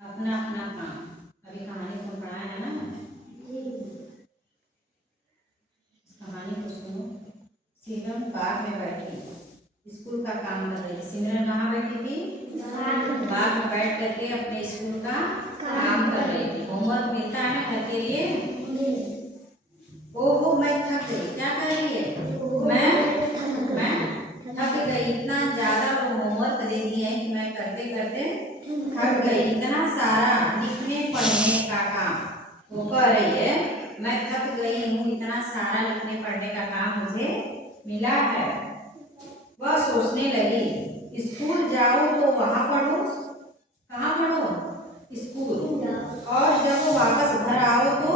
अपना अपना काम। अभी कहानी को पढ़ाया है ना, कहानी को सुनो। सिमरन बाग में बैठी स्कूल का काम कर रही। सिमरन कहाँ बैठी थी? बाग में बैठ करके अपने स्कूल का काम कर रही थी। होमवर्क मिलता है ना घर के लिए। ओहो मैं थक गई। क्या कर रही है? मैं थक गई। इतना ज्यादा वो होमवर्क दे दिए हैं कि मैं करते करते थक गई। इतना सारा लिखने पढ़ने का काम वो कर रही है। मैं थक गई हूँ, इतना सारा लिखने पढ़ने का काम मुझे मिला है। वह सोचने लगी स्कूल जाओ तो वहाँ पढ़ो। कहाँ पढ़ो? स्कूल। और जब वो वापस घर आओ तो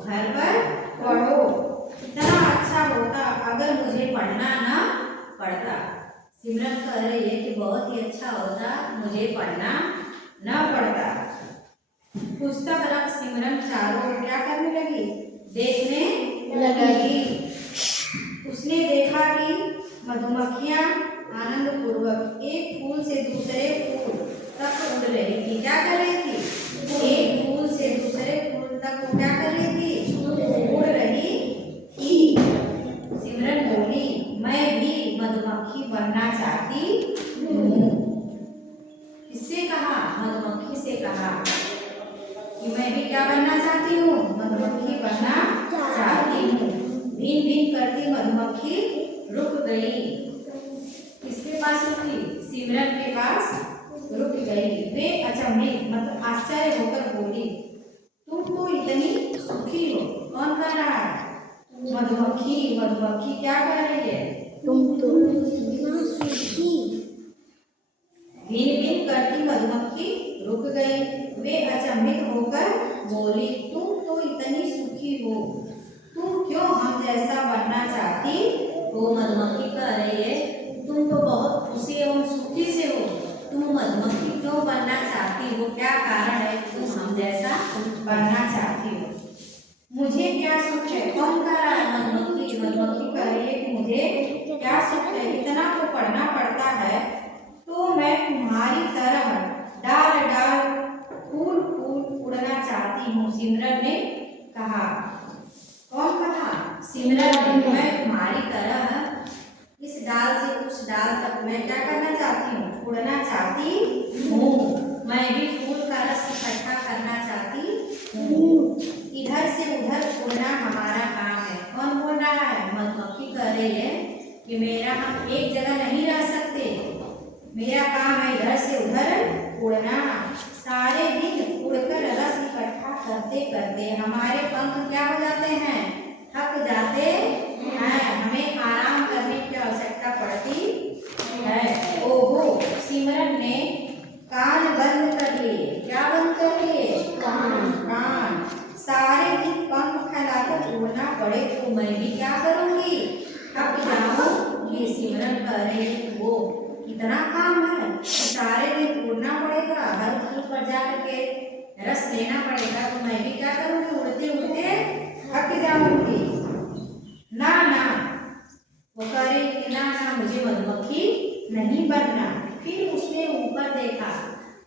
घर पर पढ़ो। इतना अच्छा होता अगर मुझे पढ़ना ना पड़ता। सिमरन कह रही है कि बहुत ही अच्छा होता मुझे पढ़ना न पड़ता। पुस्तक रख सिमरन चारों ओर क्या करने लगी? देखने लगी। उसने देखा कि मधुमक्खियां आनंद पूर्वक एक फूल से दूसरे फूल तक उड़ रही थी। क्या कर रही थी? एक फूल से दूसरे फूल तक वो क्या कर रही थी? उड़ रही थी। सिमरन बोली मैं भी मधुमक्खी बनना चाहती हूँ। किससे कहा? मधुमक्खी से कहा कि मैं भी क्या बनना चाहती हूँ? मधुमक्खी बनना चाहती हूँ। भिन भिन करती मधुमक्खी रुक गई। किसके पास रुकी? सिमरन के पास रुक गई। वे अचंभित मतलब आश्चर्य होकर बोली तुम तो इतनी सुखी हो। कौन कह रहा है? मधुमक्खी। मधुमक्खी क्या कर रही है? तुम तो इतना सुखी। भिन भिन करती मधुमक्खी रुक गई। वे अचंभित होकर बोली तुम तो इतनी सुखी हो, तुम क्यों हम जैसा बनना चाहती हो? मधुमक्खी कह रही है तुम तो बहुत खुशी एवं सुखी से हो, तुम मधुमक्खी क्यों बनना चाहती हो? क्या कारण है तुम हम जैसा बनना चाहती हो? मुझे क्या सुख है? कौन कह रहा है? मधुमक्खी। मधुमक्खी कह रही है कि मुझे क्या सुख है? इतना तो पढ़ना पड़ता है तो मैं तुम्हारी तरह डाल डाल फूल फूल उड़ना चाहती हूँ। सिमरन ने कहा। कौन कहा? सिमरन ने। मैं तुम्हारी तरह इस डाल से उस डाल तक मैं क्या करना चाहती हूँ? उड़ना चाहती हूँ। मैं भी फूल का रस इकट्ठा करना चाहती हूँ। इधर से उधर उड़ना हमारा काम है। कौन बोल रहा है? मधुमक्खी कह रही है कि मेरा हम एक जगह नहीं रह सकते, मेरा काम है इधर से उधर उड़ना। सारे दिन उड़कर रस इकट्ठा करते करते हमारे पंख क्या हो जाते हैं? थक जाते हैं। हमें आराम करने की आवश्यकता पड़ती है। ओहो सिमरन ने कान बंद कर लिए। क्या बंद कर लिए? कान। सारे दिन पंख फैलाकर उड़ना पड़े तो मैं भी क्या करूंगी? थक जाऊंगी। सिमरन कह रही है वो कितना काम है, सारे दिन उड़ना पड़ेगा, हर फूल पर जा करके रस लेना पड़ेगा तो मैं भी क्या करूंगी? उड़ते उड़ते थक जाऊंगी। ना ना वो कह रही कि ना ना मुझे मधुमक्खी नहीं बनना। फिर उसने ऊपर देखा।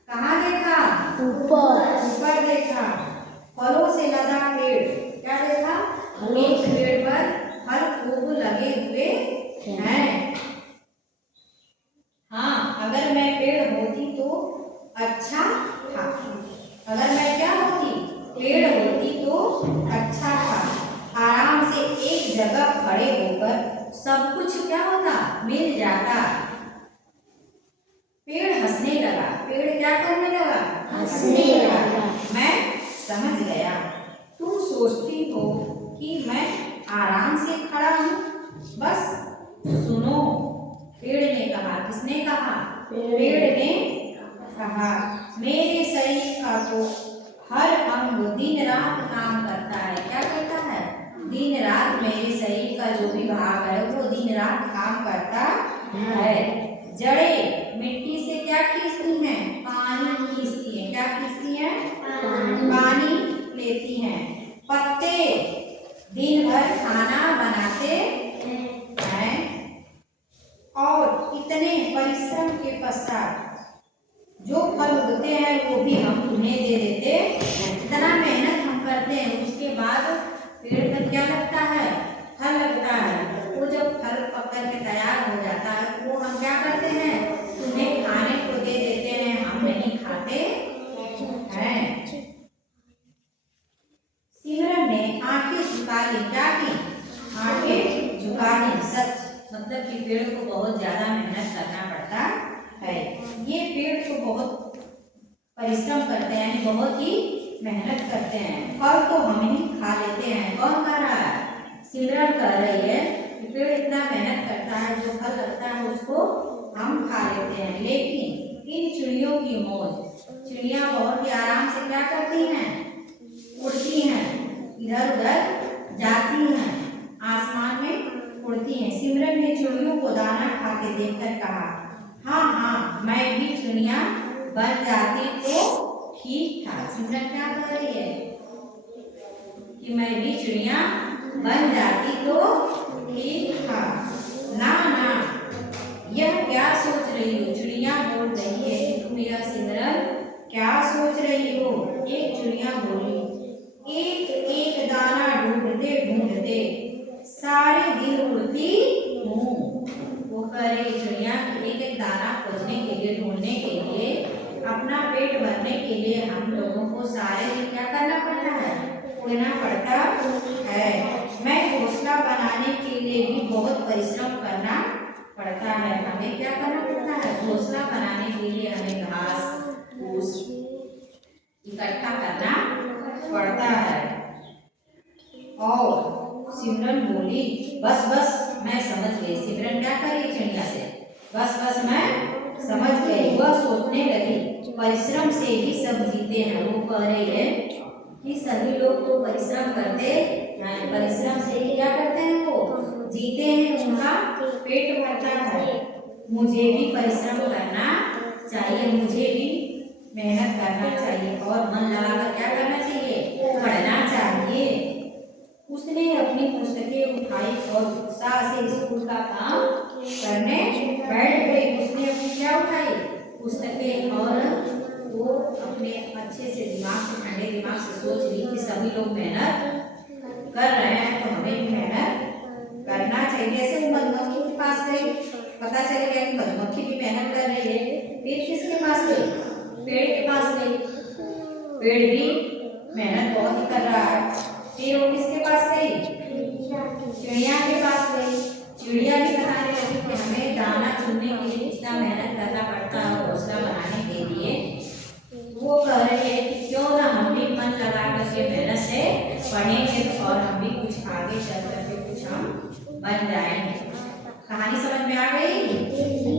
कहाँ देखा? ऊपर। ऊपर देखा। फलों से लदा पेड़। क्या देखा? एक पेड़ पर फल खूब लगे हुए हैं। हाँ अगर मैं पेड़ होती तो अच्छा था। अगर मैं क्या होती? पेड़ होती तो अच्छा था। आराम से एक जगह खड़े होकर सब कुछ क्या होता? मिल जाता। पेड़ हंसने लगा। पेड़ क्या करने लगा? हंसने लगा। मैं समझ गया तुम सोचती हो कि मैं आराम से खड़ा हूँ। बस सुनो। पेड़ ने कहा। किसने कहा? पेड़ ने कहा मेरे शरीर का तो हर अंग दिन रात काम करता है। क्या करता है? दिन रात मेरे शरीर का जो भी भाग है वो दिन रात काम करता है। जड़ें मिट्टी से क्या खींचती हैं? पानी खींचती हैं। क्या खींचती हैं? पानी लेती हैं। पत्ते दिन भर खाना बनाते हैं और इतने परिश्रम के पश्चात जो फल बोलते हैं वो भी हम तुम्हें दे देते हैं। इतना मेहनत हम करते हैं, उसके बाद पेड़ पर क्या लगता है? फल लगता है। वो जब फल पक कर के तैयार हो जाता है वो हम क्या करते हैं? तुम्हें खाने को दे देते हैं, हम नहीं खाते हैं। सिमरन ने आंखें झुका ली। क्या की? आंखें झुका ली। सच मतलब कि पेड़ को बहुत ज्यादा मेहनत करना पड़ता है। ये पेड़ तो बहुत परिश्रम करते हैं, यानी बहुत ही मेहनत करते हैं। फल तो हम ही खा लेते हैं। कौन खा रहा है? सिमरन कह रही है कि पेड़ इतना मेहनत करता है, जो फल लगता है उसको हम खा लेते हैं। लेकिन इन चिड़ियों की मौज, चिड़िया बहुत ही आराम से क्या करती हैं? उड़ती हैं, इधर उधर जाती हैं, आसमान में उड़ती हैं। सिमरन ने चिड़ियों को दाना खाते देखकर कहा, हाँ हाँ मैं भी चिड़िया बन जाती तो ठीक था। सिमरन क्या कह रही है? कि मैं भी चिड़िया बन जाती तो ठीक था। ना ना, यह क्या सोच रही हो? चिड़िया बोल रही है कि तुम यह सिमरन क्या सोच रही हो? एक चिड़िया बोली, एक एक दाना ढूंढते ढूंढते सारे दिन उड़ती हूँ। वो कह रही चिड़िया कि एक एक दाना खोजने के लिए, ढूंढने के लिए, अपना पेट भरने के लिए हम लोगों को सारे दिन क्या करना पड़ता है? उड़ना पड़ता है। मैं घोंसला बनाने के लिए भी बहुत परिश्रम करना पड़ता है। हमें क्या करना पड़ता है? घोंसला बनाने के लिए हमें घास फूस इकट्ठा करना पड़ता है। और सिमरन बोली, बस बस मैं समझ गई। सिमरन क्या कर रही चिड़िया से? बस बस मैं समझ गई। वह सोचने लगी, परिश्रम से ही सब जीते हैं। वो कह रही है कि सभी लोग तो परिश्रम करते हैं, परिश्रम से ही क्या करते हैं? वो जीते हैं, उनका पेट भरता है। मुझे भी परिश्रम करना चाहिए, मुझे भी मेहनत करना चाहिए और मन लगाकर क्या करना चाहिए? पढ़ना चाहिए। उसने अपनी पुस्तकें उठाई और उत्साह से स्कूल का काम करने बैठ गई। उसने अपनी क्या उठाई? पुस्तकें, और वो अपने अच्छे से दिमाग से, ठंडे दिमाग से सोच रही कि सभी लोग मेहनत कर रहे हैं तो हमें भी मेहनत करना चाहिए। जैसे वो मधुमक्खी के पास गई, पता चलेगा कि मधुमक्खी भी मेहनत कर रही है। फिर किसके पास गई? पेड़ के पास गई। पेड़ भी मेहनत बहुत ही कर रहा है। फिर वो किसके पास गई? चिड़िया के पास गई। चिड़िया भी बताने लगी कि हमें दाना चुनने के लिए कितना मेहनत करना पड़ता है घोंसला बनाने के लिए। वो कह रही है कि क्यों ना हम भी मन लगा करके मेहनत से पढ़ेंगे और हम भी कुछ आगे चल करके कुछ हम बन जाएंगे। कहानी समझ में आ गई?